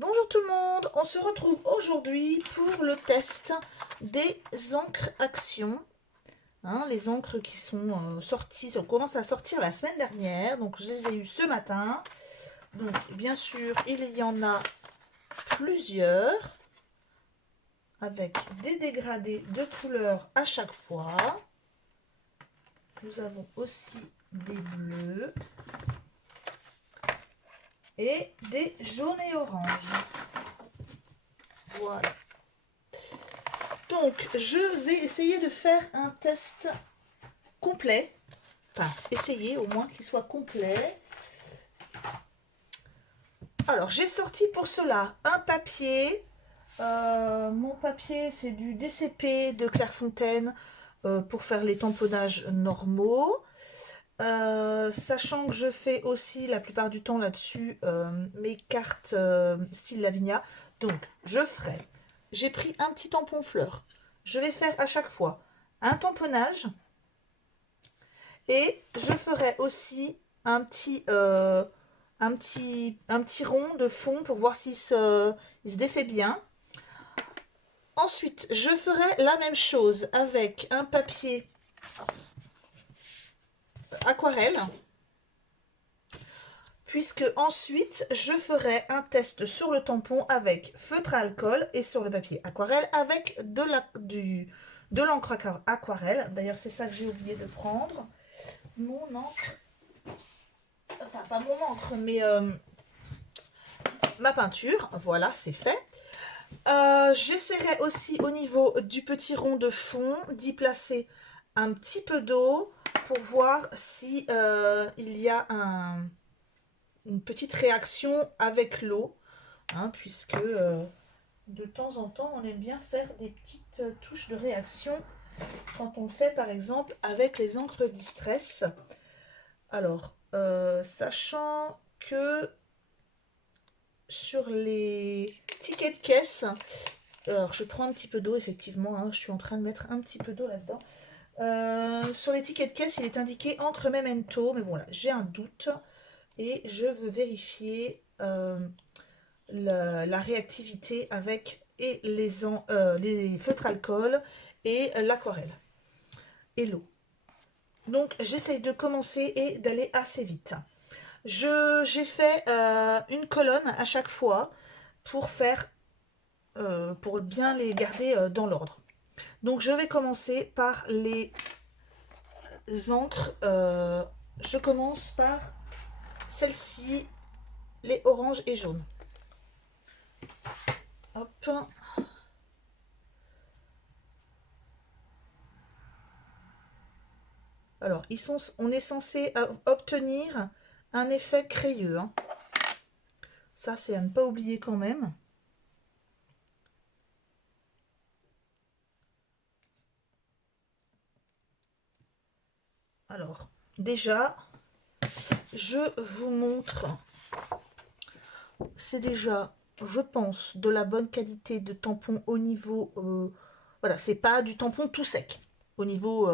Bonjour tout le monde, on se retrouve aujourd'hui pour le test des encres Action. Les encres qui sont sorties, on commence à sortir la semaine dernière, donc je les ai eues ce matin. Donc bien sûr, il y en a plusieurs, avec des dégradés de couleurs à chaque fois. Nous avons aussi des bleus et des jaunes et oranges. Voilà. Donc, je vais essayer de faire un test complet. Enfin, essayer au moins qu'il soit complet. Alors, j'ai sorti pour cela un papier. Mon papier, c'est du DCP de Clairefontaine pour faire les tamponnages normaux. Sachant que je fais aussi la plupart du temps là-dessus mes cartes style Lavinia. Donc, j'ai pris un petit tampon fleur. Je vais faire à chaque fois un tamponnage. Et je ferai aussi un petit rond de fond pour voir il se défait bien. Ensuite, je ferai la même chose avec un papier aquarelle. Puisque ensuite, je ferai un test sur le tampon avec feutre à alcool et sur le papier aquarelle avec de l'encre aquarelle. D'ailleurs, c'est ça que j'ai oublié de prendre. Mon encre. Enfin, pas mon encre, mais ma peinture. Voilà, c'est fait. J'essaierai aussi au niveau du petit rond de fond d'y placer un petit peu d'eau pour voir si il y a une petite réaction avec l'eau, puisque de temps en temps on aime bien faire des petites touches de réaction quand on le fait par exemple avec les encres Distress. Alors, sachant que sur les tickets de caisse, alors je prends un petit peu d'eau effectivement, je suis en train de mettre un petit peu d'eau là-dedans. Sur les tickets de caisse, il est indiqué encre Memento, mais bon là, j'ai un doute et je veux vérifier la réactivité avec et les feutres alcool et l'aquarelle et l'eau. Donc j'essaye de commencer et d'aller assez vite. J'ai fait une colonne à chaque fois pour bien les garder dans l'ordre. Donc je vais commencer par les encres. Je commence par celle-ci, les oranges et jaunes. Hop. Alors, on est censé obtenir un effet crayeux. Ça, c'est à ne pas oublier quand même. Alors, déjà, je vous montre. C'est déjà, je pense, de la bonne qualité de tampon au niveau... voilà, c'est pas du tampon tout sec. Au niveau...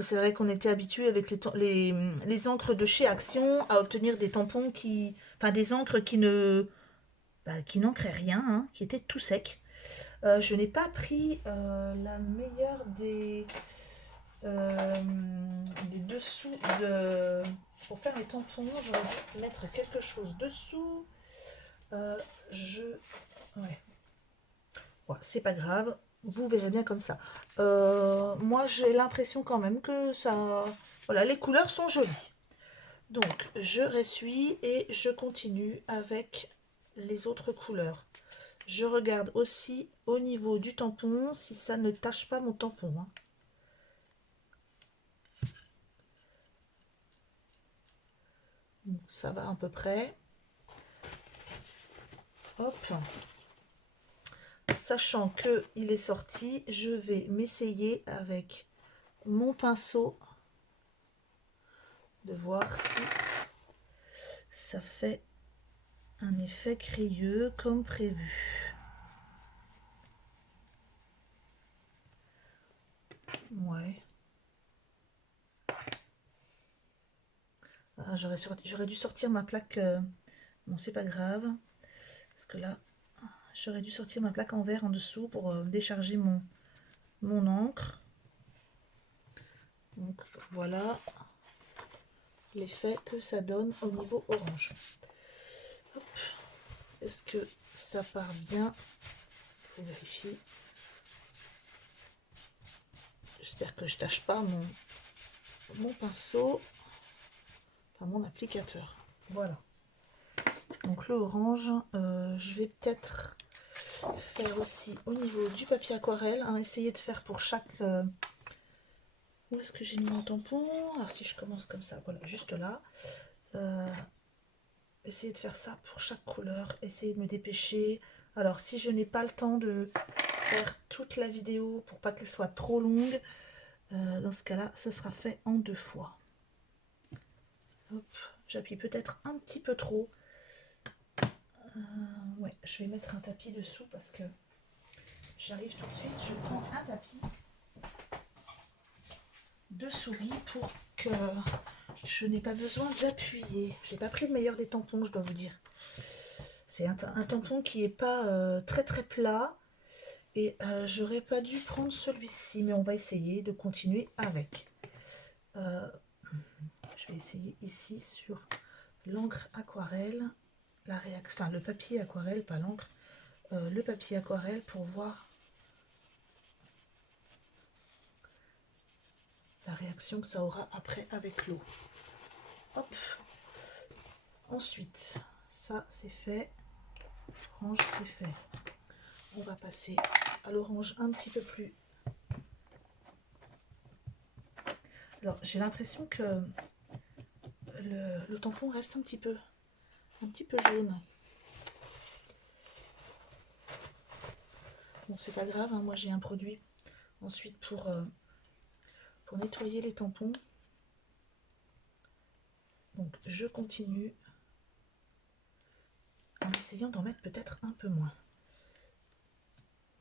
c'est vrai qu'on était habitué avec les encres de chez Action à obtenir des tampons qui... Enfin, des encres qui n'ancraient rien, qui étaient tout secs. Je n'ai pas pris la meilleure euh, des dessous pour faire les tampons. J'aurais dû mettre quelque chose dessous. Ouais. Ouais, c'est pas grave. Vous verrez bien comme ça. Moi, j'ai l'impression quand même que ça... Voilà, les couleurs sont jolies. Donc, je ressuie et je continue avec les autres couleurs. Je regarde aussi au niveau du tampon si ça ne tâche pas mon tampon. Donc, ça va à peu près. Hop. Sachant que il est sorti, je vais m'essayer avec mon pinceau de voir si ça fait un effet crayeux comme prévu. Ouais. Ah, j'aurais dû sortir ma plaque. Bon, c'est pas grave. Parce que là, j'aurais dû sortir ma plaque en verre en dessous pour décharger mon encre. Donc voilà l'effet que ça donne au niveau orange. Est-ce que ça part bien? Je vérifie. J'espère que je tâche pas mon pinceau, enfin mon applicateur. Voilà. Donc le orange, je vais peut-être faire aussi au niveau du papier aquarelle, hein, essayer de faire pour chaque... où est-ce que j'ai mis mon tampon? Alors si je commence comme ça, voilà, juste là. Essayer de faire ça pour chaque couleur, essayer de me dépêcher. Alors si je n'ai pas le temps de faire toute la vidéo pour pas qu'elle soit trop longue, dans ce cas-là, ce sera fait en 2 fois. J'appuie peut-être un petit peu trop. Ouais, je vais mettre un tapis dessous parce que j'arrive tout de suite. Je prends un tapis de souris pour que je n'ai pas besoin d'appuyer. J'ai pas pris le meilleur des tampons, je dois vous dire. C'est un tampon qui est pas très très plat et j'aurais pas dû prendre celui-ci, mais on va essayer de continuer avec. Je vais essayer ici sur l'encre aquarelle, la réaction, enfin le papier aquarelle, pas l'encre, le papier aquarelle pour voir la réaction que ça aura après avec l'eau. Hop. Ensuite, ça c'est fait. Orange c'est fait. On va passer à l'orange un petit peu plus. Alors j'ai l'impression que le tampon reste un petit peu jaune. Bon, c'est pas grave, hein, moi j'ai un produit ensuite pour nettoyer les tampons. Donc je continue en essayant d'en mettre peut-être un peu moins.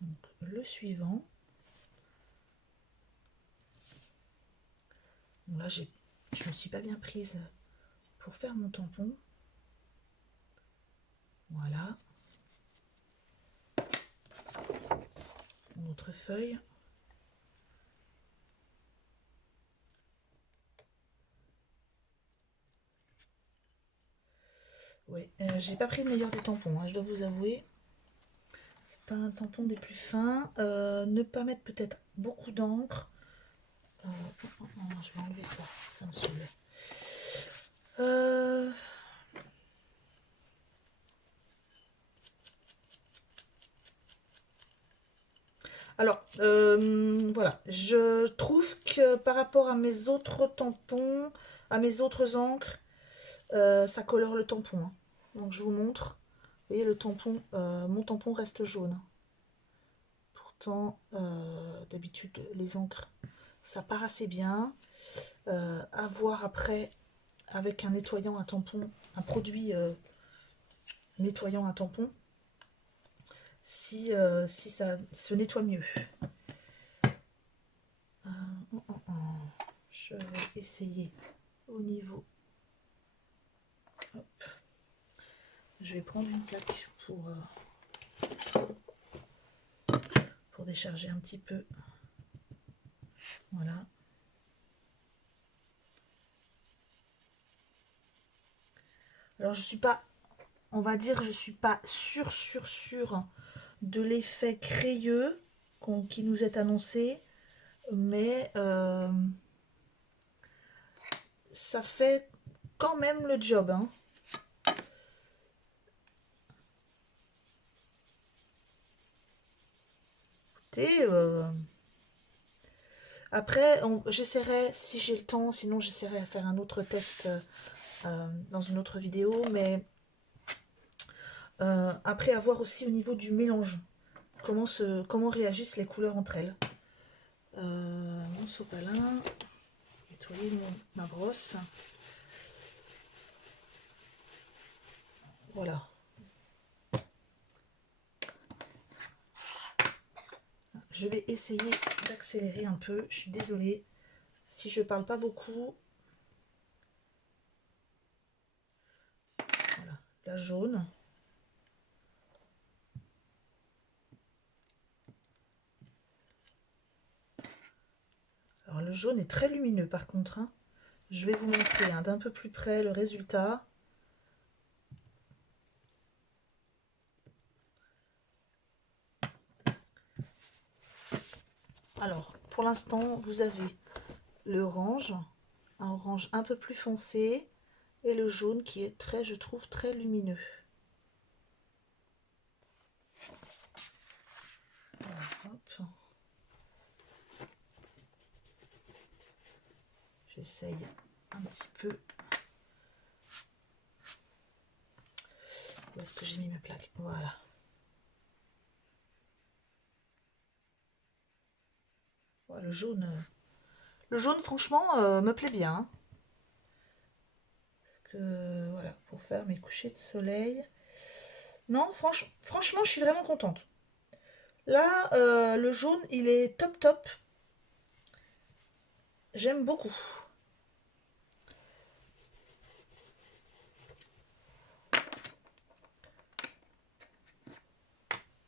Donc le suivant. Bon, là je me suis pas bien prise pour faire mon tampon. Voilà. Mon autre feuille. Oui, j'ai pas pris le meilleur des tampons, hein, je dois vous avouer. C'est pas un tampon des plus fins. Ne pas mettre peut-être beaucoup d'encre. Je vais enlever ça, ça me saoule. Alors, voilà, je trouve que par rapport à mes autres tampons, à mes autres encres, ça colore le tampon. Hein. Donc je vous montre. Vous voyez, le tampon, mon tampon reste jaune. Pourtant, d'habitude, les encres, ça part assez bien. À voir après avec un nettoyant à tampon, un produit nettoyant à tampon, si ça se nettoie mieux. Je vais essayer au niveau. Hop. Je vais prendre une plaque pour décharger un petit peu. Voilà. Alors je suis pas, on va dire, je suis pas sûre de l'effet crayeux qui nous est annoncé, mais ça fait quand même le job. Hein. Écoutez, après, j'essaierai, si j'ai le temps, sinon j'essaierai à faire un autre test dans une autre vidéo, mais après avoir aussi au niveau du mélange, comment réagissent les couleurs entre elles. Mon sopalin, nettoyer ma brosse. Voilà. Je vais essayer d'accélérer un peu. Je suis désolée si je parle pas beaucoup. Voilà, la jaune. le jaune est très lumineux par contre, hein. Je vais vous montrer hein, d'un peu plus près le résultat. Alors, pour l'instant, vous avez le orange, un orange un peu plus foncé, et le jaune qui est très, je trouve, très lumineux. Voilà, hop. J'essaye un petit peu. Où est-ce que j'ai mis mes plaques? Voilà. Voilà, le jaune franchement, me plaît bien, hein. Parce que, voilà, pour faire mes couchers de soleil. Non, franchement, je suis vraiment contente. Là, le jaune, il est top top. J'aime beaucoup.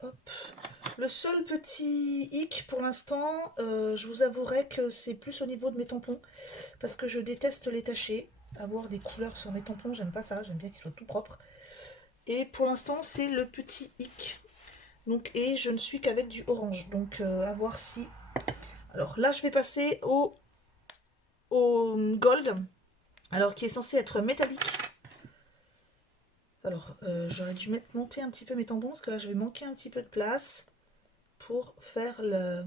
Hop. Le seul petit hic pour l'instant, je vous avouerai que c'est plus au niveau de mes tampons. Parce que je déteste les tacher. Avoir des couleurs sur mes tampons, j'aime pas ça. J'aime bien qu'ils soient tout propres. Et pour l'instant, c'est le petit hic. Donc, et je ne suis qu'avec du orange. Donc, à voir si... Alors là, je vais passer au gold. Alors, qui est censé être métallique. Alors, j'aurais dû monter un petit peu mes tampons. Parce que là, je vais manquer un petit peu de place pour faire le...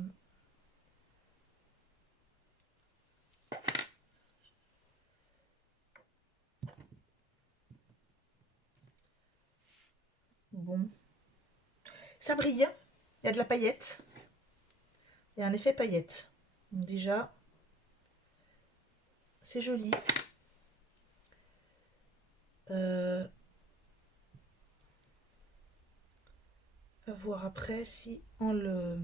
Bon. Ça brille. Il y a de la paillette. Il y a un effet paillette. Donc déjà, c'est joli. À voir après si on le...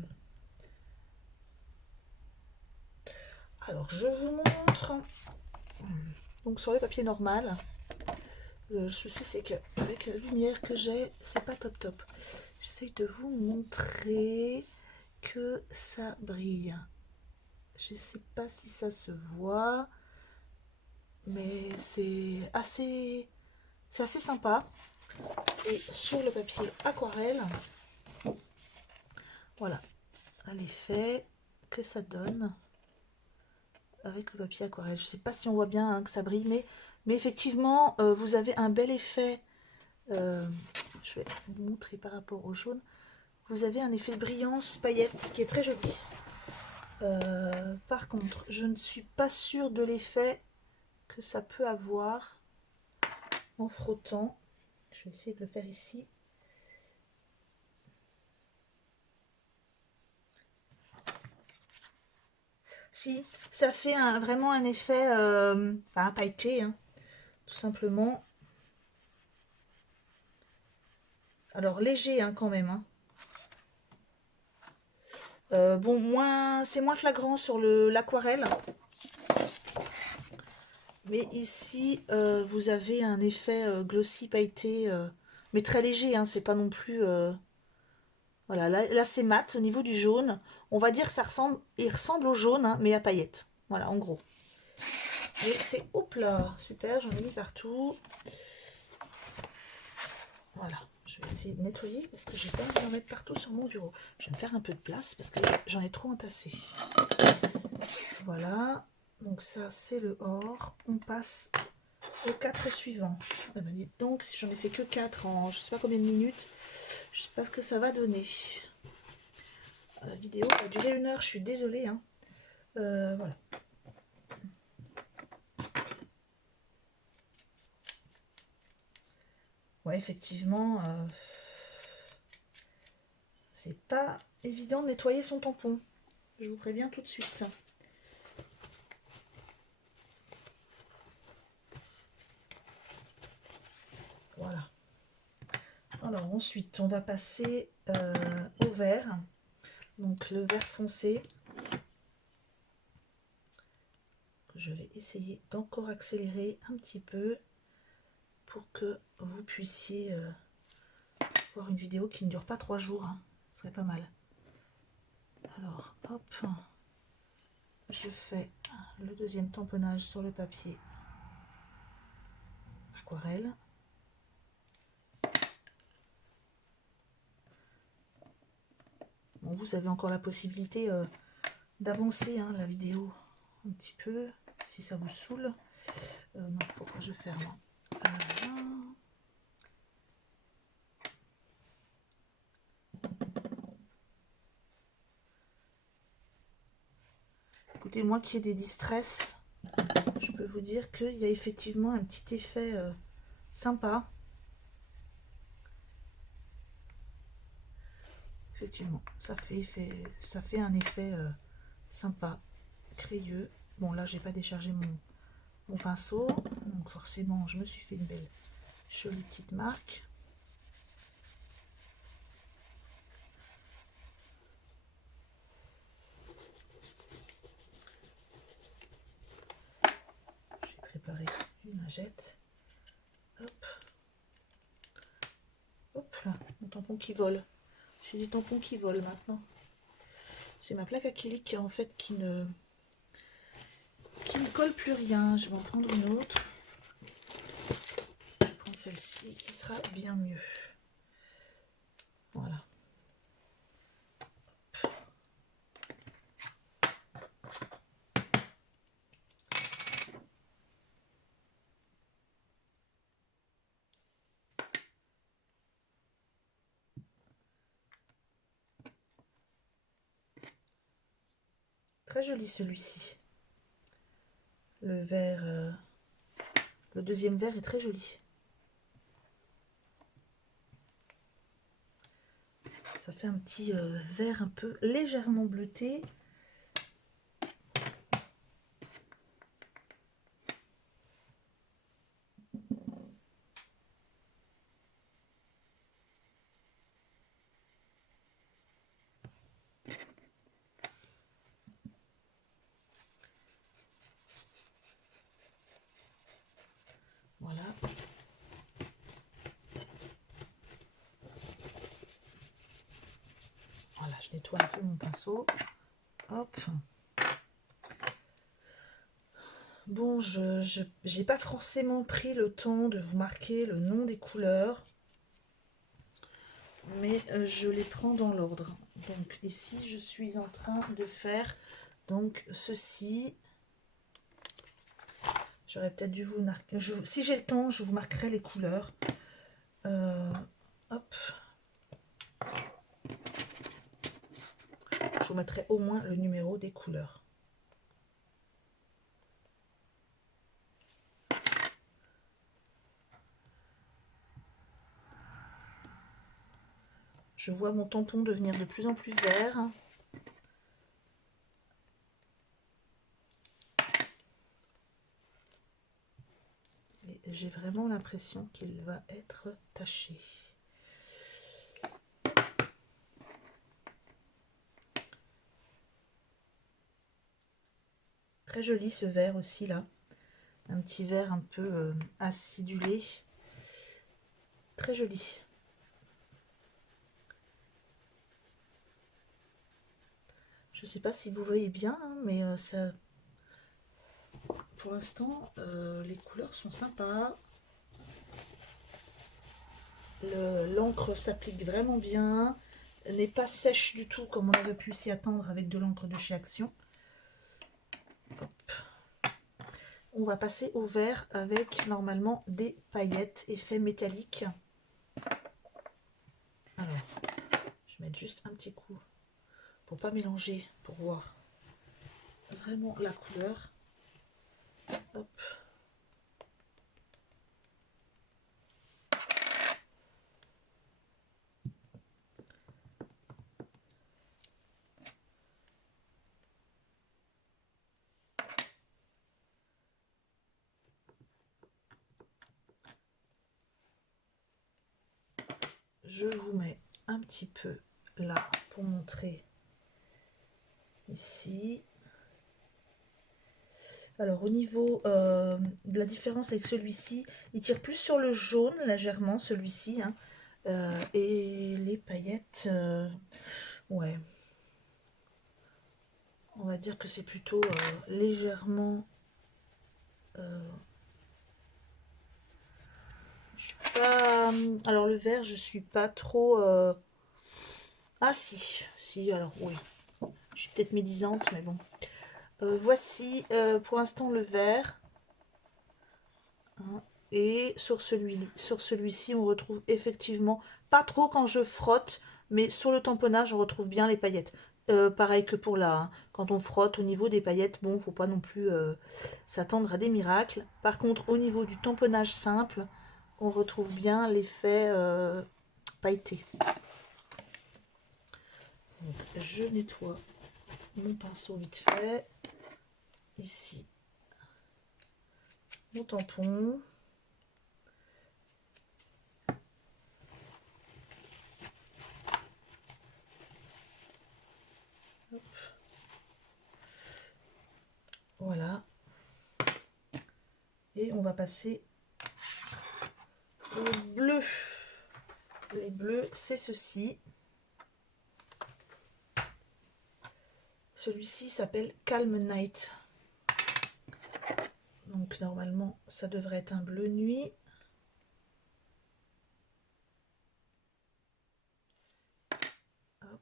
Alors, je vous montre. Donc, sur le papier normal, le souci, c'est qu'avec la lumière que j'ai, c'est pas top top. J'essaye de vous montrer que ça brille. Je sais pas si ça se voit, mais c'est assez sympa. Et sur le papier aquarelle, voilà l'effet que ça donne avec le papier aquarelle. Je sais pas si on voit bien hein, que ça brille, mais effectivement, vous avez un bel effet. Je vais vous montrer par rapport au jaune. Vous avez un effet de brillance paillette qui est très joli. Par contre, je ne suis pas sûre de l'effet que ça peut avoir en frottant. Je vais essayer de le faire ici. Si, ça fait vraiment un effet pailleté, hein, tout simplement. Alors léger hein, quand même. Hein. Bon, c'est moins flagrant sur l'aquarelle. Mais ici, vous avez un effet glossy pailleté, mais très léger. Hein, c'est pas non plus... Voilà, là c'est mat au niveau du jaune. On va dire que il ressemble au jaune, hein, mais à paillettes. Voilà, en gros. Et c'est, hop là, super, j'en ai mis partout. Voilà, je vais essayer de nettoyer parce que j'ai pas envie d'en mettre partout sur mon bureau. Je vais me faire un peu de place parce que j'en ai trop entassé. Voilà, donc ça c'est le or. On passe aux 4 suivants. Ah ben, dites donc, si j'en ai fait que 4 en je sais pas combien de minutes, je sais pas ce que ça va donner. La vidéo a duré 1 heure, je suis désolée. Hein. Voilà. Ouais, effectivement, c'est pas évident de nettoyer son tampon. Je vous préviens tout de suite. Voilà. Alors ensuite, on va passer au vert. Donc le vert foncé. Je vais essayer d'encore accélérer un petit peu pour que vous puissiez voir une vidéo qui ne dure pas 3 jours. Hein. Ce serait pas mal. Alors, hop. je fais le deuxième tamponnage sur le papier aquarelle. Bon, vous avez encore la possibilité d'avancer la vidéo un petit peu, si ça vous saoule. Non, pourquoi je ferme? Écoutez, moi qui ai des distress, je peux vous dire qu'il y a effectivement un petit effet sympa. Effectivement, ça fait un effet sympa, crayeux. Bon, là, j'ai pas déchargé mon pinceau, donc forcément, je me suis fait une belle, jolie petite marque. J'ai préparé une lingette. Hop. Hop là, mon tampon qui vole. J'ai des tampons qui volent maintenant. C'est ma plaque acrylique en fait qui ne colle plus rien. Je vais en prendre une autre. Je prends celle-ci qui sera bien mieux. Voilà. Très joli celui-ci. Le vert, le deuxième vert est très joli. Ça fait un petit vert un peu légèrement bleuté. Voilà. Voilà, je nettoie un peu mon pinceau. Hop. Bon, je n'ai pas forcément pris le temps de vous marquer le nom des couleurs, mais je les prends dans l'ordre. Donc ici, je suis en train de faire donc ceci. J'aurais peut-être dû vous marquer. Si j'ai le temps, je vous marquerai les couleurs. Hop. Je vous mettrai au moins le numéro des couleurs. Je vois mon tampon devenir de plus en plus vert. Et j'ai vraiment l'impression qu'il va être taché. Très joli ce vert aussi là. Un petit vert un peu acidulé. Très joli. Je ne sais pas si vous voyez bien, hein, mais ça, pour l'instant, les couleurs sont sympas. L'encre s'applique vraiment bien. N'est pas sèche du tout comme on aurait pu s'y attendre avec de l'encre de chez Action. Hop. On va passer au vert avec normalement des paillettes, effet métallique. Alors, je vais mettre juste un petit coup pour pas mélanger, pour voir vraiment la couleur. Hop. Je vous mets un petit peu là pour montrer ici. Alors au niveau de la différence avec celui-ci, il tire plus sur le jaune légèrement celui-ci, hein, et les paillettes, ouais. On va dire que c'est plutôt légèrement... je suis pas... Alors le vert, je suis pas trop... Ah si, alors oui. Je suis peut-être médisante, mais bon. Voici pour l'instant le vert. Hein, et sur celui-ci, on retrouve effectivement, pas trop quand je frotte, mais sur le tamponnage, on retrouve bien les paillettes. Pareil que pour là, hein. Quand on frotte au niveau des paillettes, bon, faut pas non plus s'attendre à des miracles. Par contre, au niveau du tamponnage simple, on retrouve bien l'effet pailleté. Donc, je nettoie mon pinceau vite fait. Ici, mon tampon. Hop. Voilà. Et on va passer au bleu. Les bleus, c'est ceci. Celui-ci s'appelle Calm Night. Donc normalement, ça devrait être un bleu nuit. Hop.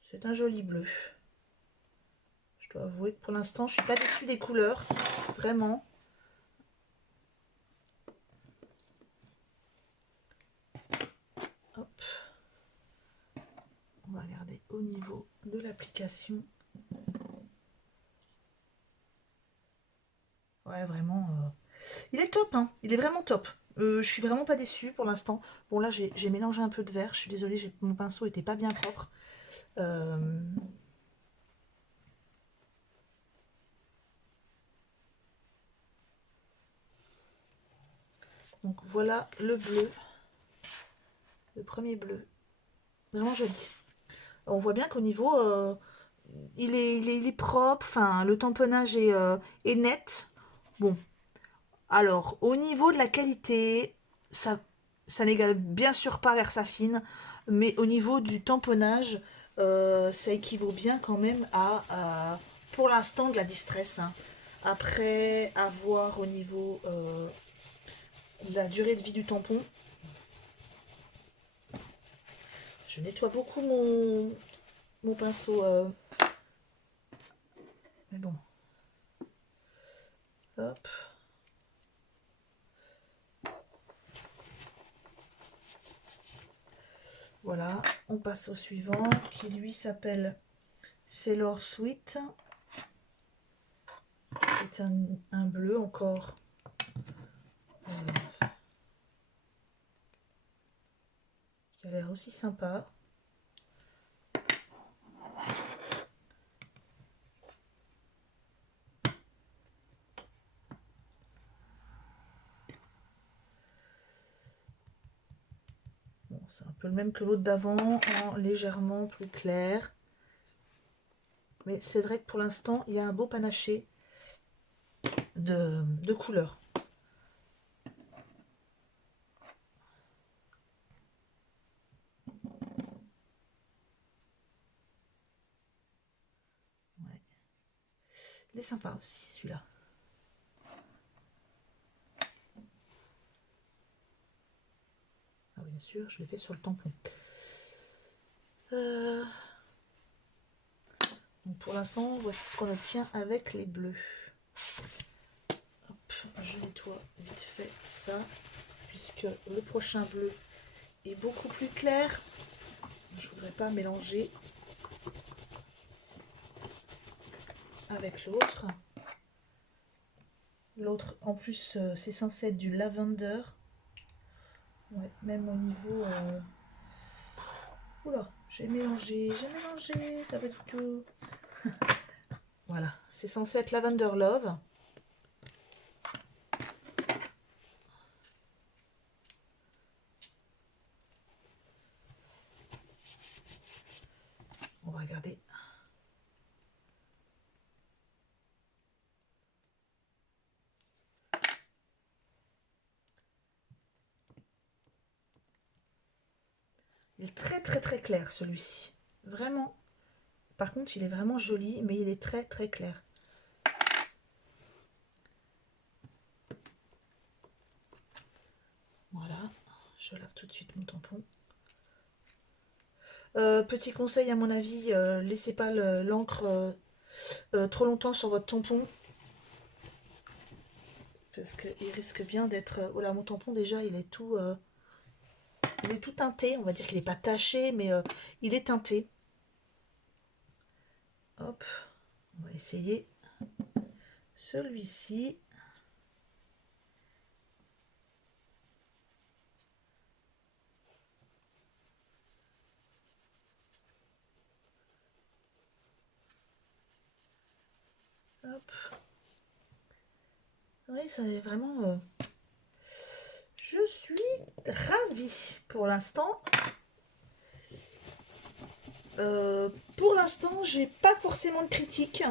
C'est un joli bleu. Je dois avouer que pour l'instant, je suis pas déçue des couleurs. Vraiment. Hop. On va regarder au niveau de l'application. Ouais, vraiment. Il est top, hein. Il est vraiment top. Je suis vraiment pas déçue pour l'instant. Bon, là, j'ai mélangé un peu de vert. Je suis désolée, mon pinceau était pas bien propre. Donc, voilà le bleu. Le premier bleu. Vraiment joli. On voit bien qu'au niveau... il est propre. Enfin, le tamponnage est net. Bon. Alors, au niveau de la qualité, ça n'égale bien sûr pas Versafine, mais au niveau du tamponnage, ça équivaut bien quand même pour l'instant, de la Distress. Hein. Après, à voir au niveau de la durée de vie du tampon. Je nettoie beaucoup mon pinceau. Mais bon. Hop. Voilà, on passe au suivant qui lui s'appelle Sailor Sweet. C'est un bleu encore. Qui a l'air aussi sympa. Bon, c'est un peu le même que l'autre d'avant, en légèrement plus clair. Mais c'est vrai que pour l'instant, il y a un beau panaché de couleurs. Ouais. Il est sympa aussi, celui-là. Ah oui, bien sûr, je l'ai fait sur le tampon. Donc pour l'instant, voici ce qu'on obtient avec les bleus. Hop, je nettoie vite fait ça, puisque le prochain bleu est beaucoup plus clair. Je ne voudrais pas mélanger avec l'autre. L'autre, en plus, c'est censé être du lavender. Ouais, même au niveau... Oula, j'ai mélangé, ça va du tout. Voilà, c'est censé être Lavender Love. On va regarder. Il est très très très clair celui-ci. Vraiment. Par contre, il est vraiment joli, mais il est très très clair. Voilà. Je lave tout de suite mon tampon. Petit conseil à mon avis, laissez pas l'encre trop longtemps sur votre tampon. Parce qu'il risque bien d'être... voilà, mon tampon déjà, il est tout teinté. On va dire qu'il n'est pas taché, mais il est teinté. Hop, on va essayer celui-ci. Hop. Oui, ça est vraiment... Je suis ravie pour l'instant. Pour l'instant, j'ai pas forcément de critique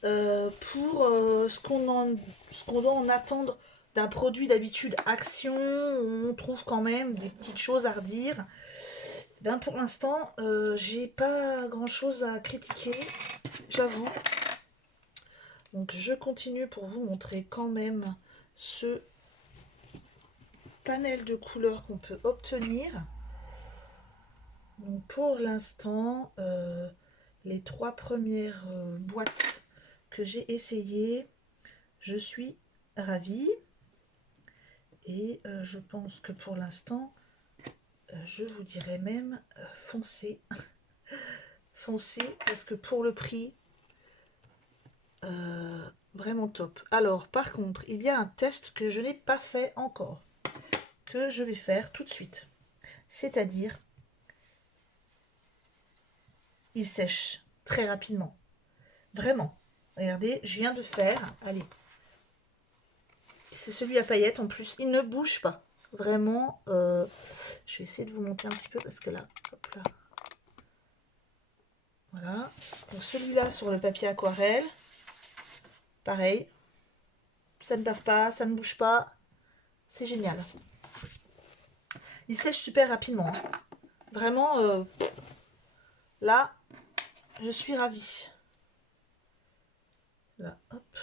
pour ce qu'on doit en attendre d'un produit d'habitude Action. On trouve quand même des petites choses à redire. Ben, pour l'instant, j'ai pas grand chose à critiquer, j'avoue. Donc je continue pour vous montrer quand même ce panel de couleurs qu'on peut obtenir. Donc pour l'instant, les 3 premières boîtes que j'ai essayées, je suis ravie. Et je pense que pour l'instant, je vous dirais même foncez. Foncez, parce que pour le prix, vraiment top. Alors par contre, il y a un test que je n'ai pas fait encore, que je vais faire tout de suite. C'est-à-dire, il sèche très rapidement. Vraiment. Regardez, je viens de faire, allez, c'est celui à paillettes en plus, il ne bouge pas. Vraiment, je vais essayer de vous montrer un petit peu parce que là, hop là. Voilà. Donc celui-là sur le papier aquarelle, pareil, ça ne bave pas, ça ne bouge pas, c'est génial. Il sèche super rapidement. Hein. Vraiment, là, je suis ravie. Là, hop.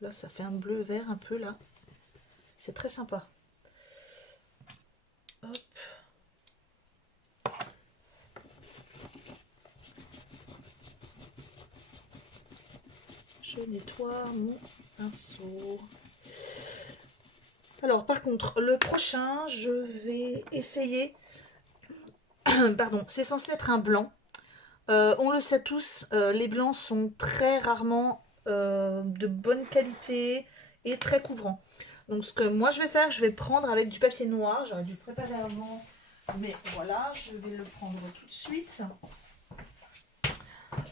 Là, ça fait un bleu vert un peu là. C'est très sympa. Hop. Je nettoie mon pinceau. Alors, par contre, le prochain, je vais essayer... Pardon, c'est censé être un blanc. On le sait tous, les blancs sont très rarement de bonne qualité et très couvrants. Donc ce que moi je vais faire, je vais prendre avec du papier noir. J'aurais dû le préparer avant, mais voilà, je vais le prendre tout de suite.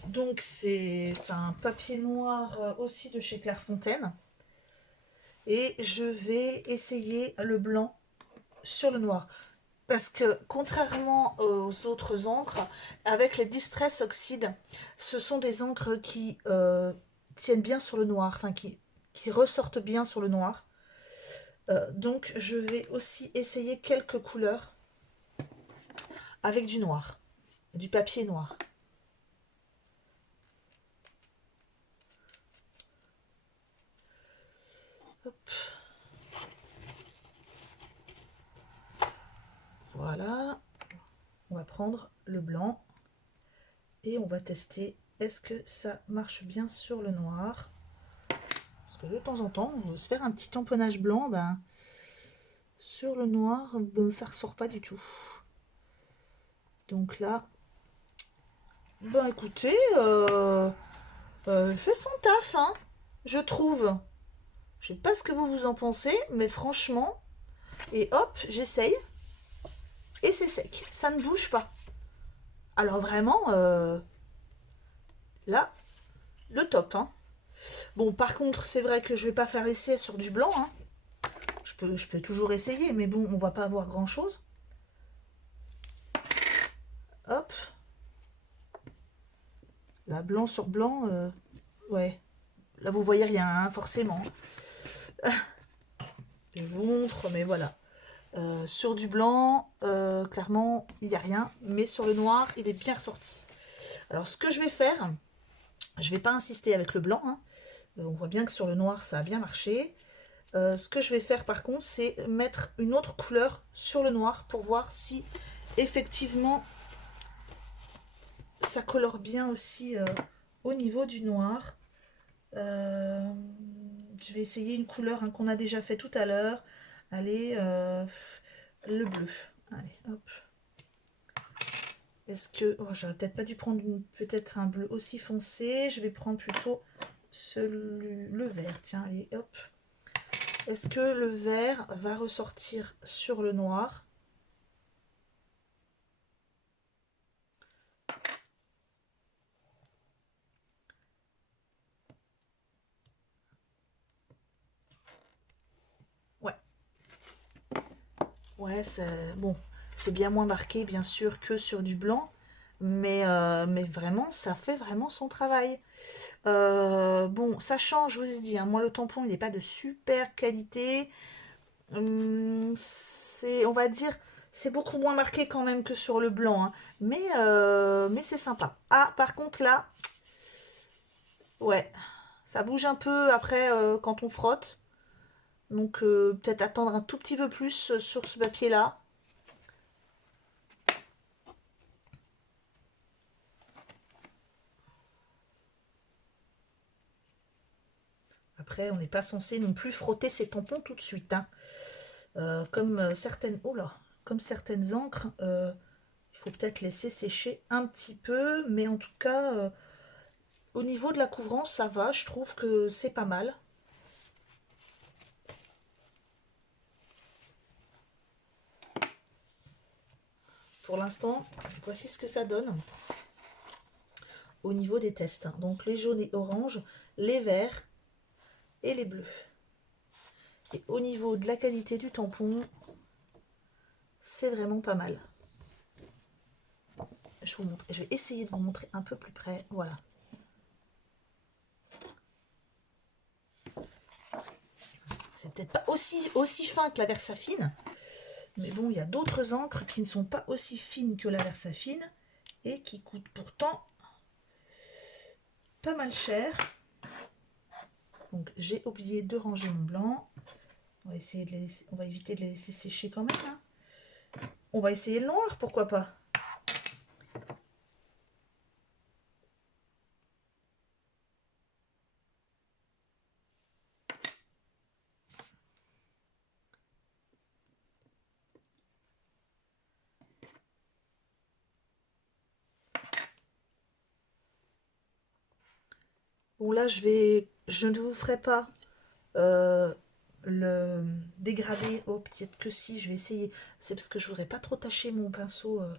Donc c'est un papier noir aussi de chez Clairefontaine. Et je vais essayer le blanc sur le noir. Parce que contrairement aux autres encres, avec les Distress Oxide, ce sont des encres qui tiennent bien sur le noir, enfin qui ressortent bien sur le noir. Donc je vais aussi essayer quelques couleurs avec du noir, du papier noir. Hop. Voilà, on va prendre le blanc et on va tester est-ce que ça marche bien sur le noir. Parce que de temps en temps, on veut se faire un petit tamponnage blanc, ben, sur le noir, ben, ça ressort pas du tout. Donc là, ben écoutez, fait son taf, hein, je trouve. Je sais pas ce que vous en pensez, mais franchement, et hop, j'essaye. Et c'est sec, ça ne bouge pas. Alors vraiment, là, le top. Hein. Bon, par contre, c'est vrai que je vais pas faire l'essai sur du blanc. Hein. Je peux toujours essayer, mais bon, on va pas avoir grand-chose. Hop. Là, voilà, blanc sur blanc, ouais. Là, vous voyez rien, hein, forcément. Je vous montre, mais voilà. Sur du blanc, clairement, il n'y a rien. Mais sur le noir, il est bien ressorti. Alors, ce que je vais faire, je ne vais pas insister avec le blanc. Hein. On voit bien que sur le noir, ça a bien marché. Ce que je vais faire, par contre, c'est mettre une autre couleur sur le noir pour voir si, effectivement, ça colore bien aussi au niveau du noir. Je vais essayer une couleur hein, qu'on a déjà fait tout à l'heure. Allez, le bleu. Allez, hop. Est-ce que... Oh, j'aurais peut-être pas dû prendre peut-être un bleu aussi foncé. Je vais prendre plutôt le vert. Tiens, allez, hop. Est-ce que le vert va ressortir sur le noir? Ouais. Ouais, c'est bon. C'est bien moins marqué, bien sûr, que sur du blanc. Mais vraiment, ça fait vraiment son travail. Bon, ça change, je vous ai dit. Hein, moi, le tampon, il n'est pas de super qualité. C'est, on va dire, c'est beaucoup moins marqué quand même que sur le blanc. Hein, mais c'est sympa. Ah, par contre, là, ouais, ça bouge un peu après quand on frotte. Donc, peut-être attendre un tout petit peu plus sur ce papier-là. Après, on n'est pas censé non plus frotter ses tampons tout de suite. Hein. Comme certaines... Oh là, comme certaines encres, il faut peut-être laisser sécher un petit peu. Mais en tout cas, au niveau de la couvrance, ça va. Je trouve que c'est pas mal. Pour l'instant, voici ce que ça donne au niveau des tests. Donc les jaunes et oranges, les verts et les bleus. Et au niveau de la qualité du tampon, c'est vraiment pas mal. Je vous montre, je vais essayer de vous montrer un peu plus près. Voilà. C'est peut-être pas aussi fin que la Versafine, mais bon, il y a d'autres encres qui ne sont pas aussi fines que la Versafine et qui coûtent pourtant pas mal cher. Donc j'ai oublié de ranger mon blanc. On va essayer de les laisser, on va éviter de les laisser sécher quand même. Hein. On va essayer le noir, pourquoi pas. Bon là je ne vous ferai pas le dégradé. Oh peut-être que si, je vais essayer. C'est parce que je voudrais pas trop tacher mon pinceau à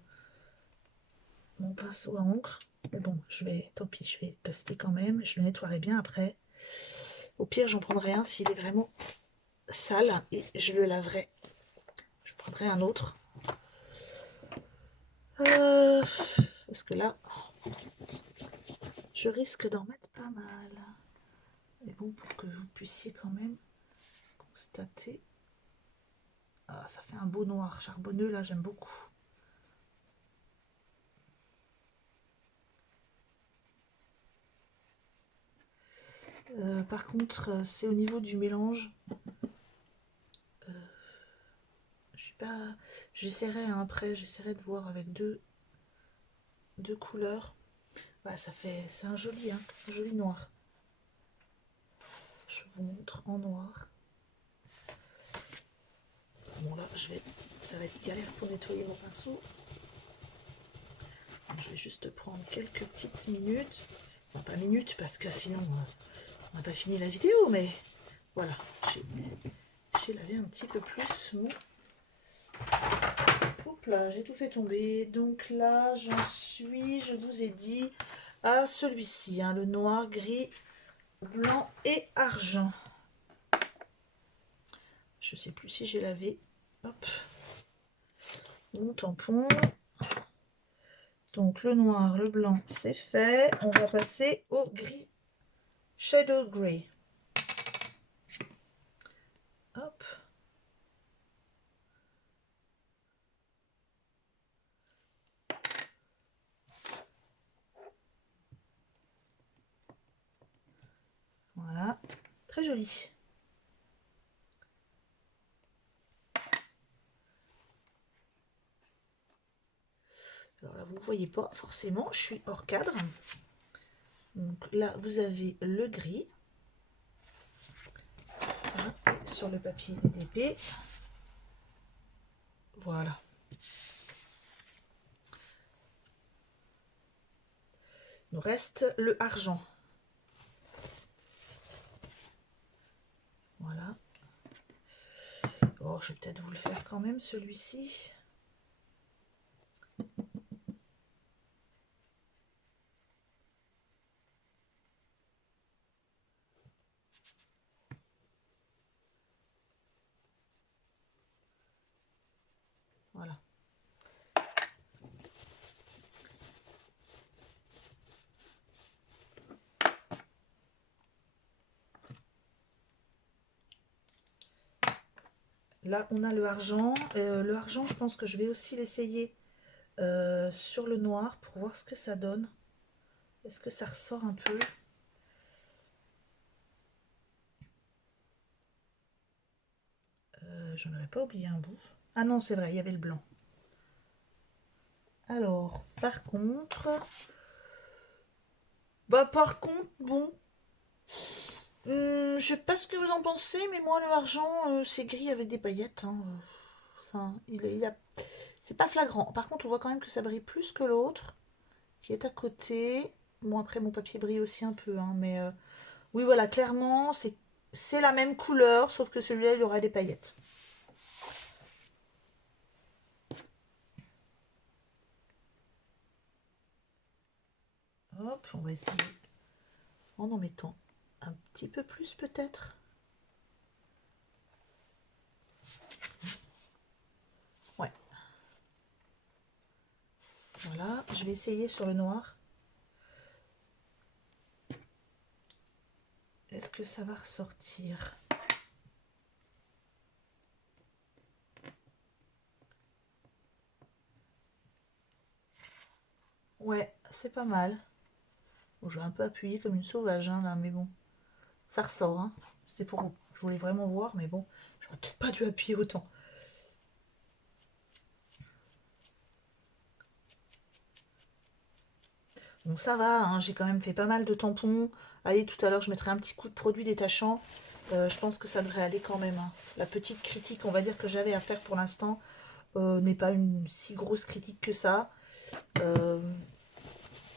encre. Mais bon, tant pis, je vais tester quand même. Je le nettoierai bien après. Au pire, j'en prendrai un s'il est vraiment sale et je le laverai. Je prendrai un autre. Parce que là, je risque d'en mettre pas mal. Mais bon, pour que vous puissiez quand même constater. Ah, ça fait un beau noir charbonneux, là, j'aime beaucoup. Par contre, c'est au niveau du mélange. Je sais pas. J'essaierai hein, après, j'essaierai de voir avec deux couleurs. Voilà, c'est un joli, hein, un joli noir. Je vous montre en noir. Bon là, ça va être galère pour nettoyer mon pinceau. Je vais juste prendre quelques petites minutes. Enfin, pas minutes parce que sinon on n'a pas fini la vidéo, mais voilà. J'ai lavé un petit peu plus mon... Hop là, j'ai tout fait tomber. Donc là, j'en suis, je vous ai dit, à celui-ci, hein, le noir, gris, blanc et argent. Je sais plus si j'ai lavé. Hop. Mon tampon. Donc le noir, le blanc, c'est fait. On va passer au gris, Shadow Grey. Hop. Voilà, très joli. Alors là, vous ne voyez pas forcément, je suis hors cadre. Donc là, vous avez le gris. Voilà, et sur le papier DDP. Voilà. Il nous reste le argent. Voilà. Oh, je vais peut-être vous le faire quand même, celui-ci. Voilà. Là, on a le argent. Le argent, je pense que je vais aussi l'essayer sur le noir pour voir ce que ça donne. Est-ce que ça ressort un peu? J'en aurais pas oublié un bout. Ah non, c'est vrai, il y avait le blanc. Alors, par contre... bon... je sais pas ce que vous en pensez, mais moi, le argent, c'est gris avec des paillettes. Hein. Enfin, c'est pas flagrant. Par contre, on voit quand même que ça brille plus que l'autre, qui est à côté. Bon, après, mon papier brille aussi un peu, hein, mais... oui, voilà, clairement, c'est la même couleur, sauf que celui-là, il aura des paillettes. Hop, on va essayer en mettant un petit peu plus peut-être. Ouais. Voilà, je vais essayer sur le noir. Est-ce que ça va ressortir? Ouais, c'est pas mal. Bon, je vais un peu appuyer comme une sauvage, hein, là, mais bon, ça ressort. Hein. C'était pour... Je voulais vraiment voir, mais bon, j'aurais peut-être pas dû appuyer autant. Bon, ça va, hein, j'ai quand même fait pas mal de tampons. Allez, tout à l'heure, je mettrai un petit coup de produit détachant. Je pense que ça devrait aller quand même. Hein. La petite critique, on va dire, que j'avais à faire pour l'instant n'est pas une si grosse critique que ça.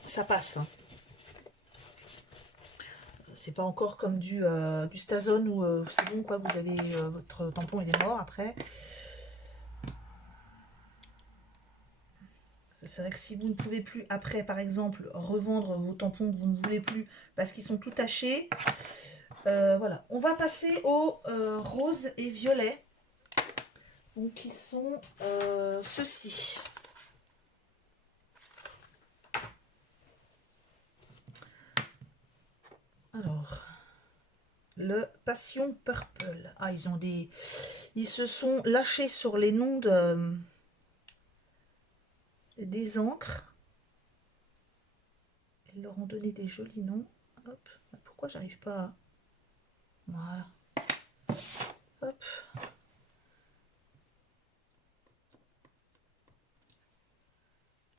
Ça passe. Hein. C'est pas encore comme du Stazone où c'est bon, quoi, vous avez votre tampon, il est mort après. C'est vrai que si vous ne pouvez plus, après, par exemple, revendre vos tampons que vous ne voulez plus parce qu'ils sont tout tachés, voilà. On va passer au rose et violet, donc qui sont ceux-ci. Alors, le Passion Purple. Ah, ils se sont lâchés sur les noms des encres. Ils leur ont donné des jolis noms. Hop. Pourquoi j'arrive pas à... Voilà. Hop.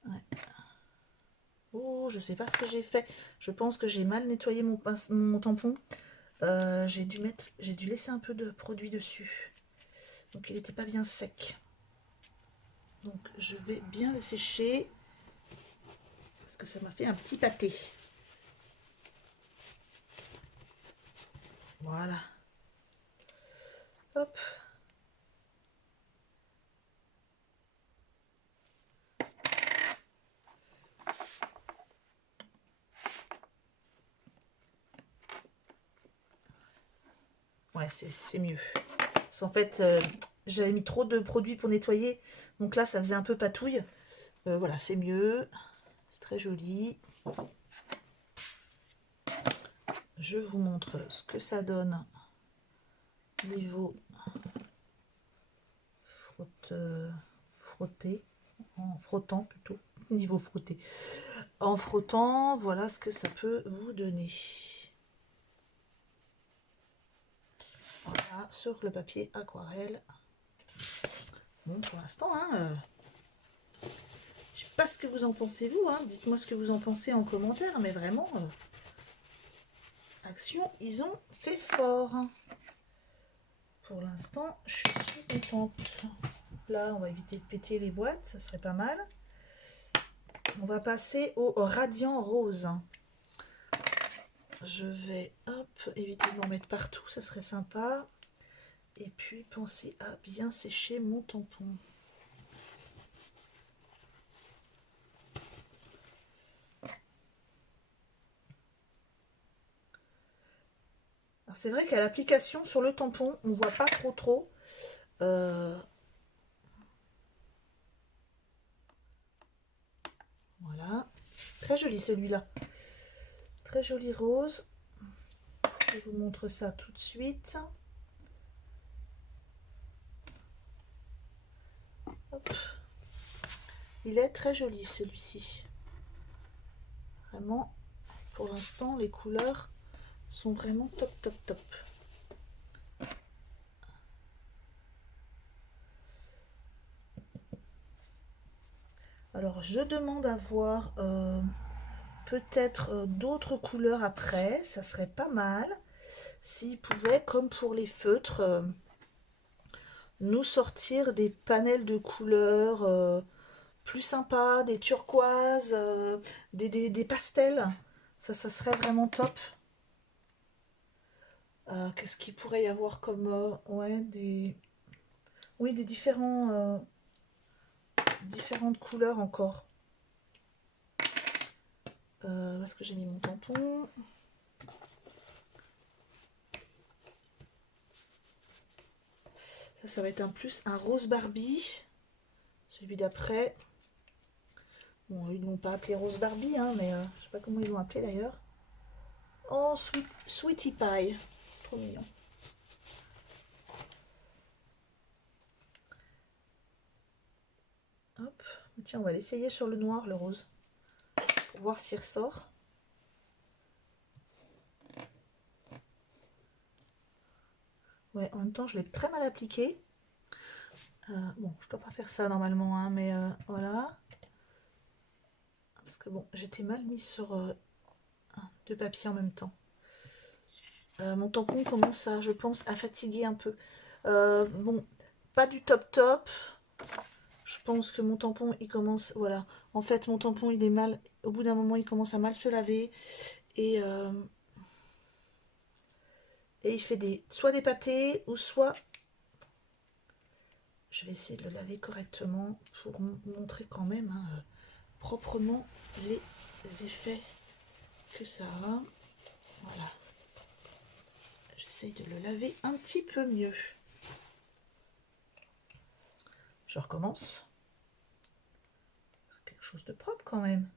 Ouais. Oh, je sais pas ce que j'ai fait. Je pense que j'ai mal nettoyé mon tampon. J'ai dû laisser un peu de produit dessus. Donc il n'était pas bien sec. Donc je vais bien le sécher. Parce que ça m'a fait un petit pâté. Voilà. Hop. Ouais, c'est mieux. Parce qu'en fait, j'avais mis trop de produits pour nettoyer. Donc là, ça faisait un peu patouille. Voilà, c'est mieux. C'est très joli. Je vous montre ce que ça donne niveau frotter, en frottant plutôt, niveau frotter. En frottant, voilà ce que ça peut vous donner. Voilà, sur le papier aquarelle. Bon, pour l'instant, hein, je sais pas ce que vous en pensez, vous. Hein, dites-moi ce que vous en pensez en commentaire, mais vraiment, Action, ils ont fait fort. Pour l'instant, je suis contente. Là, on va éviter de péter les boîtes, ça serait pas mal. On va passer au radiant rose. Je vais, hop, éviter d'en mettre partout, ça serait sympa. Et puis, pensez à bien sécher mon tampon. C'est vrai qu'à l'application sur le tampon, on ne voit pas trop. Voilà. Très joli celui-là. Très joli rose. Je vous montre ça tout de suite. Hop. Il est très joli celui-ci. Vraiment, pour l'instant, les couleurs sont vraiment top. Alors, je demande à voir peut-être d'autres couleurs après. Ça serait pas mal s'ils pouvaient, comme pour les feutres, nous sortir des panels de couleurs plus sympas, des turquoises, des pastels. Ça serait vraiment top. Qu'est-ce qu'il pourrait y avoir comme... ouais, oui, des différentes couleurs encore. Où est-ce que j'ai mis mon tampon? Ça va être un rose Barbie. Celui d'après. Bon, ils ne l'ont pas appelé rose Barbie, hein, mais je sais pas comment ils l'ont appelé d'ailleurs. Oh, Sweetie Pie. C'est trop mignon. Hop. Tiens, on va l'essayer sur le noir, le rose. Pour voir s'il ressort. Ouais, en même temps, je l'ai très mal appliqué. Bon, je dois pas faire ça normalement, hein, mais voilà. Parce que bon, j'étais mal mise sur deux papiers en même temps. Mon tampon commence à, je pense, à fatiguer un peu. Bon, pas du top. Je pense que mon tampon, il commence, voilà. En fait, mon tampon, il est mal, au bout d'un moment, il commence à mal se laver. Et il fait soit des pâtés, ou soit... Je vais essayer de le laver correctement pour montrer quand même proprement les effets que ça a. Voilà. J'essaye de le laver un petit peu mieux. Je recommence. Quelque chose de propre quand même.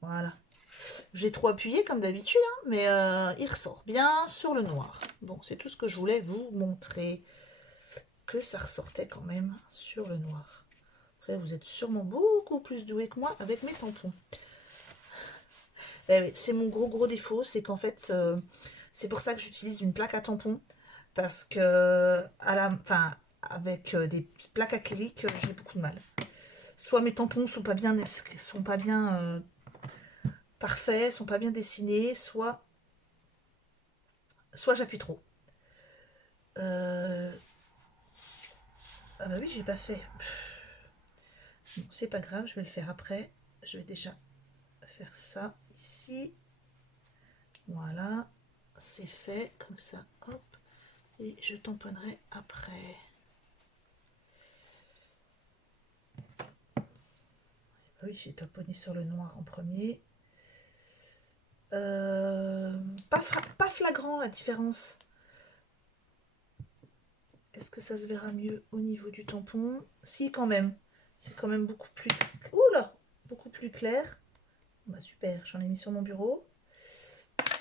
Voilà. J'ai trop appuyé comme d'habitude, hein, mais il ressort bien sur le noir. Bon, c'est tout ce que je voulais vous montrer. Que ça ressortait quand même sur le noir. Après, vous êtes sûrement beaucoup plus doué que moi avec mes tampons. Eh, c'est mon gros défaut, c'est qu'en fait, c'est pour ça que j'utilise une plaque à tampons. Parce que, avec des plaques acryliques, j'ai beaucoup de mal. Soit mes tampons sont pas bien parfaits, sont pas bien dessinés, soit j'appuie trop. Ah bah oui, j'ai pas fait. Bon, c'est pas grave, je vais le faire après. Je vais déjà faire ça ici. Voilà, c'est fait comme ça, hop. Et je tamponnerai après. Oui, j'ai tamponné sur le noir en premier. Pas flagrant la différence. Est-ce que ça se verra mieux au niveau du tampon? Si, quand même. C'est quand même beaucoup plus... Oula! Beaucoup plus clair. Bah, super, j'en ai mis sur mon bureau.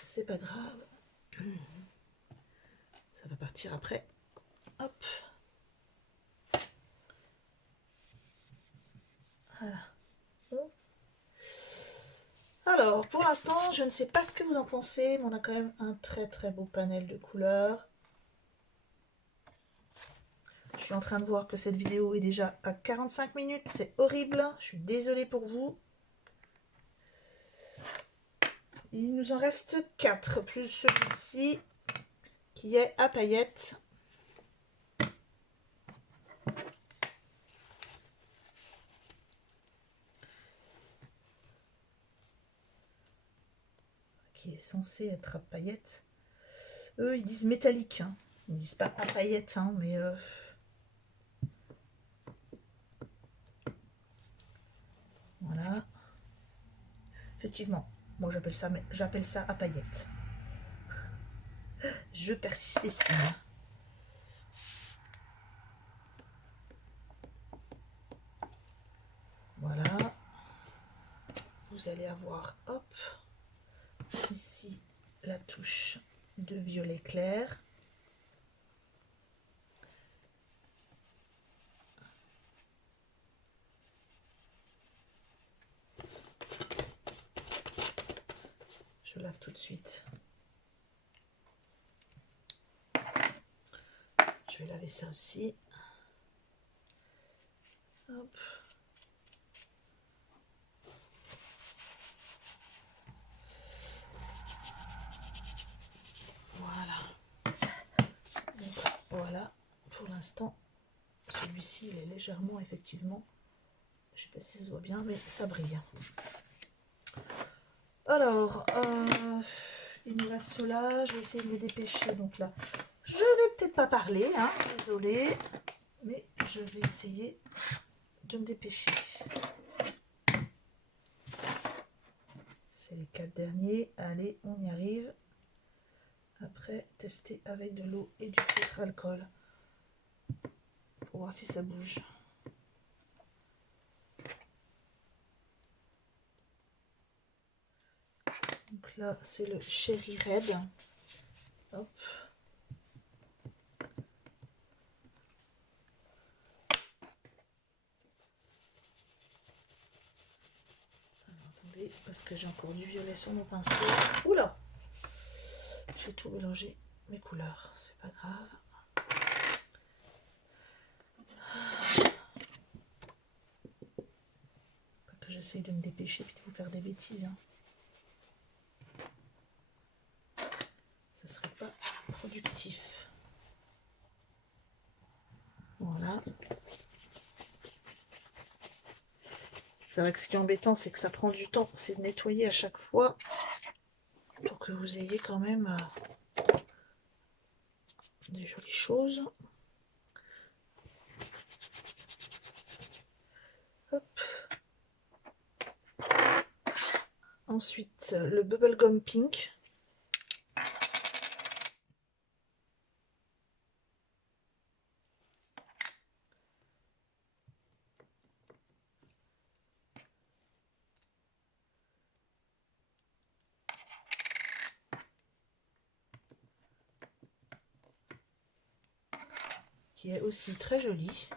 C'est pas grave. Ça va partir après. Hop. Voilà. Bon. Alors, pour l'instant, je ne sais pas ce que vous en pensez, mais on a quand même un très très beau panel de couleurs. Je suis en train de voir que cette vidéo est déjà à 45 minutes. C'est horrible. Je suis désolée pour vous. Il nous en reste 4, plus celui-ci qui est à paillettes. Qui est censé être à paillettes. Eux, ils disent métallique. Hein. Ils ne disent pas à paillettes, hein, mais... Voilà. Effectivement, moi j'appelle ça à paillettes. Je persiste ici. Voilà. Vous allez avoir, hop, ici la touche de violet clair. Je lave tout de suite. Je vais laver ça aussi. Hop. Voilà. Donc, voilà. Pour l'instant, celui-ci, il est légèrement, effectivement, je ne sais pas si ça se voit bien, mais ça brille. Alors, il nous reste cela. Je vais essayer de me dépêcher. Donc là, je vais peut-être pas parler, hein, désolée, mais je vais essayer de me dépêcher. C'est les 4 derniers. Allez, on y arrive. Après, tester avec de l'eau et du feutre alcool pour voir si ça bouge. Donc là, c'est le Cherry Red. Hop. Alors, attendez, parce que j'ai encore du violet sur mon pinceau. Oula! J'ai tout mélangé, mes couleurs. C'est pas grave. Pas que j'essaye de me dépêcher et de vous faire des bêtises. Hein. Ce serait pas productif. Voilà. C'est vrai que ce qui est embêtant, c'est que ça prend du temps. C'est de nettoyer à chaque fois pour que vous ayez quand même des jolies choses. Hop. Ensuite, le Bubblegum Pink. Qui est aussi très joli.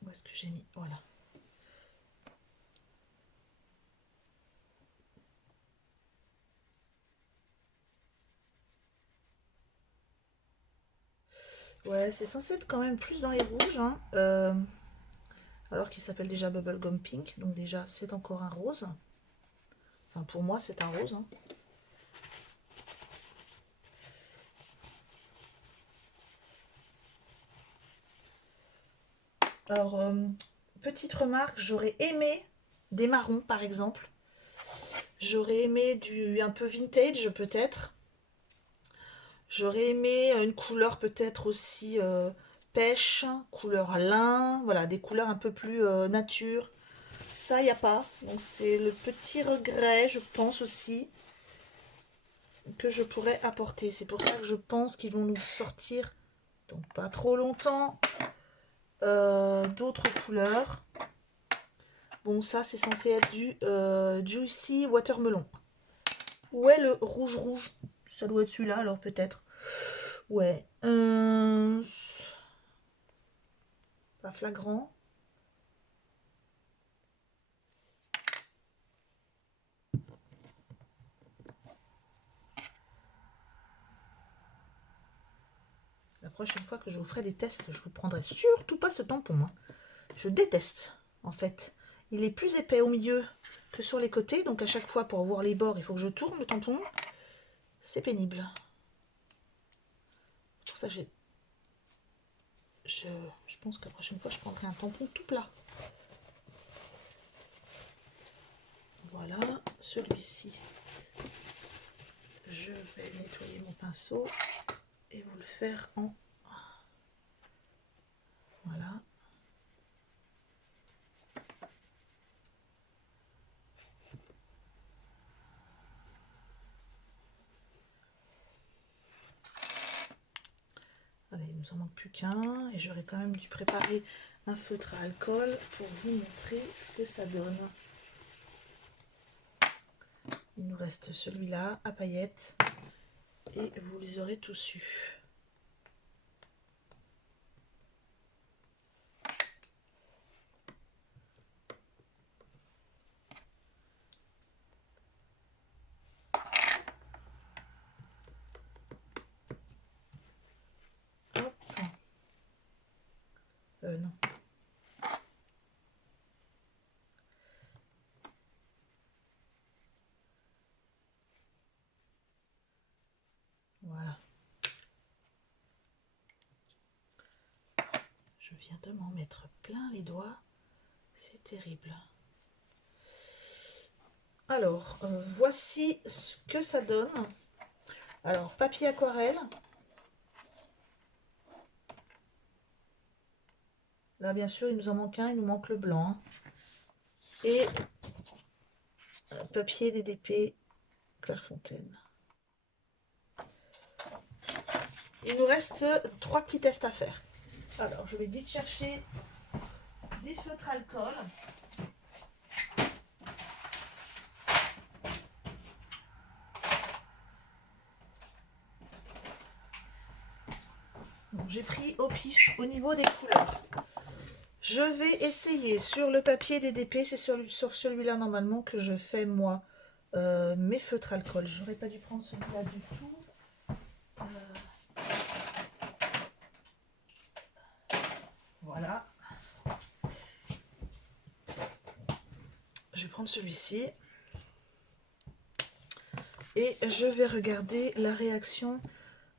Où est-ce que j'ai mis? Voilà. Ouais, c'est censé être quand même plus dans les rouges, hein. Alors qu'il s'appelle déjà Bubblegum Pink, donc déjà c'est encore un rose. Enfin pour moi c'est un rose. Hein. Alors, petite remarque, j'aurais aimé des marrons par exemple. J'aurais aimé du un peu vintage peut-être. J'aurais aimé une couleur peut-être aussi pêche, couleur lin, voilà, des couleurs un peu plus nature. Ça, il n'y a pas. Donc c'est le petit regret, je pense aussi. que je pourrais apporter. C'est pour ça que je pense qu'ils vont nous sortir, donc pas trop longtemps, d'autres couleurs. Bon, ça c'est censé être du Juicy Watermelon. Où est le rouge rouge? Ça doit être celui-là alors peut-être. Ouais. Pas flagrant. La prochaine fois que je vous ferai des tests, je vous prendrai surtout pas ce tampon. Hein. Je déteste, en fait. Il est plus épais au milieu que sur les côtés. Donc à chaque fois, pour voir les bords, il faut que je tourne le tampon. C'est pénible. Pour ça, je pense que la prochaine fois, je prendrai un tampon tout plat. Voilà, celui-ci. Je vais nettoyer mon pinceau et vous le faire en... Voilà. Allez, il nous en manque plus qu'un. Et j'aurais quand même dû préparer un feutre à alcool pour vous montrer ce que ça donne. Il nous reste celui-là à paillettes. Et vous les aurez tous eus. Non. Voilà. Je viens de m'en mettre plein les doigts. C'est terrible. Alors, voici ce que ça donne. Alors, papier aquarelle. Là, bien sûr, il nous en manque un. Il nous manque le blanc. Et papier DDP Clairefontaine. Il nous reste 3 petits tests à faire. Alors, je vais vite chercher des feutres alcool. J'ai pris au pif au niveau des couleurs. Je vais essayer sur le papier DDP, c'est sur celui-là normalement que je fais moi mes feutres alcool. J'aurais pas dû prendre celui-là du tout. Voilà. Je vais prendre celui-ci. Et je vais regarder la réaction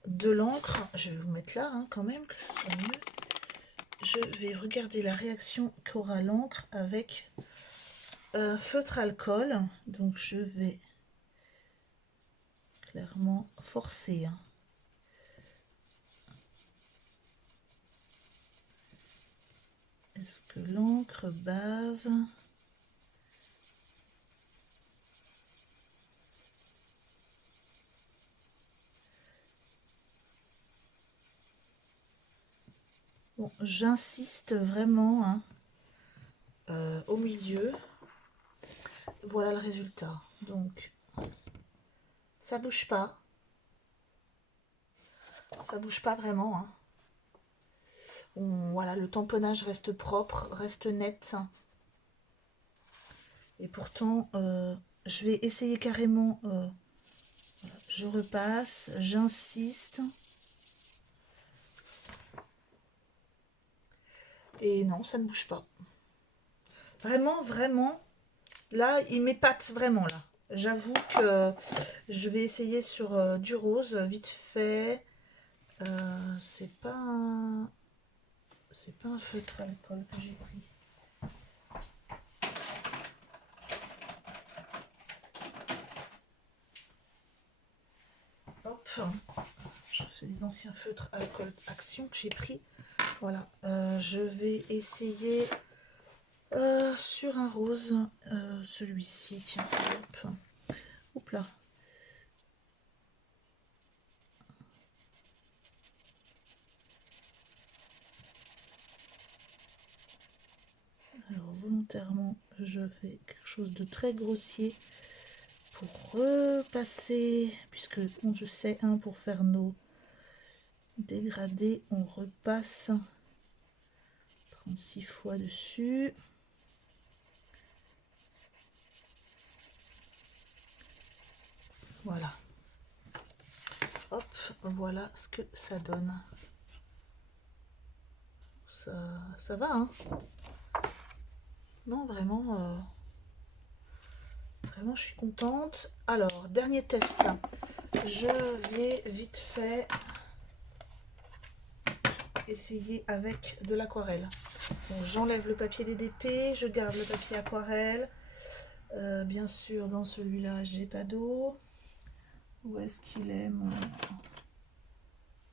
de l'encre. Je vais vous mettre là hein, quand même, que ce soit mieux. Je vais regarder la réaction qu'aura l'encre avec un feutre alcool. Donc je vais clairement forcer. Hein. Est-ce que l'encre bave? Bon, j'insiste vraiment hein, au milieu. Voilà le résultat. Donc, ça bouge pas. Ça bouge pas vraiment. Hein. Voilà, le tamponnage reste propre, reste net. Et pourtant, je vais essayer carrément. Voilà, je repasse, j'insiste. Et non, ça ne bouge pas. Vraiment, vraiment. Là, il m'épate vraiment, là. J'avoue que je vais essayer sur du rose, vite fait. C'est pas un feutre alcool que j'ai pris. Hop. C'est les anciens feutres alcool action que j'ai pris. Voilà. Je vais essayer sur un rose. Celui-ci, tiens. Hop. Hop là. volontairement, je fais quelque chose de très grossier pour repasser, puisque je sais, hein, pour faire nos dégradés, on repasse 36 fois dessus. Voilà. Hop, voilà ce que ça donne. Ça va, hein? Non, vraiment, vraiment, je suis contente. Alors, dernier test. Je vais vite fait essayer avec de l'aquarelle. Bon, j'enlève le papier DDP, je garde le papier aquarelle. Bien sûr, dans celui-là, j'ai pas d'eau. Où est-ce qu'il est, mon...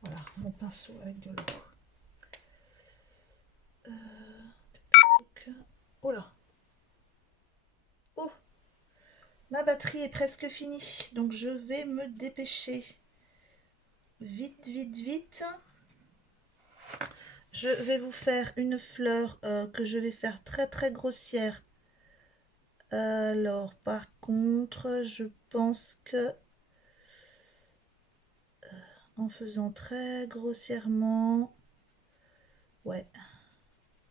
Voilà, mon pinceau avec de l'eau. Oh là! Oh! Ma batterie est presque finie, donc je vais me dépêcher. Vite, vite, vite. Je vais vous faire une fleur que je vais faire très très grossière. Alors, par contre, je pense que en faisant très grossièrement, ouais,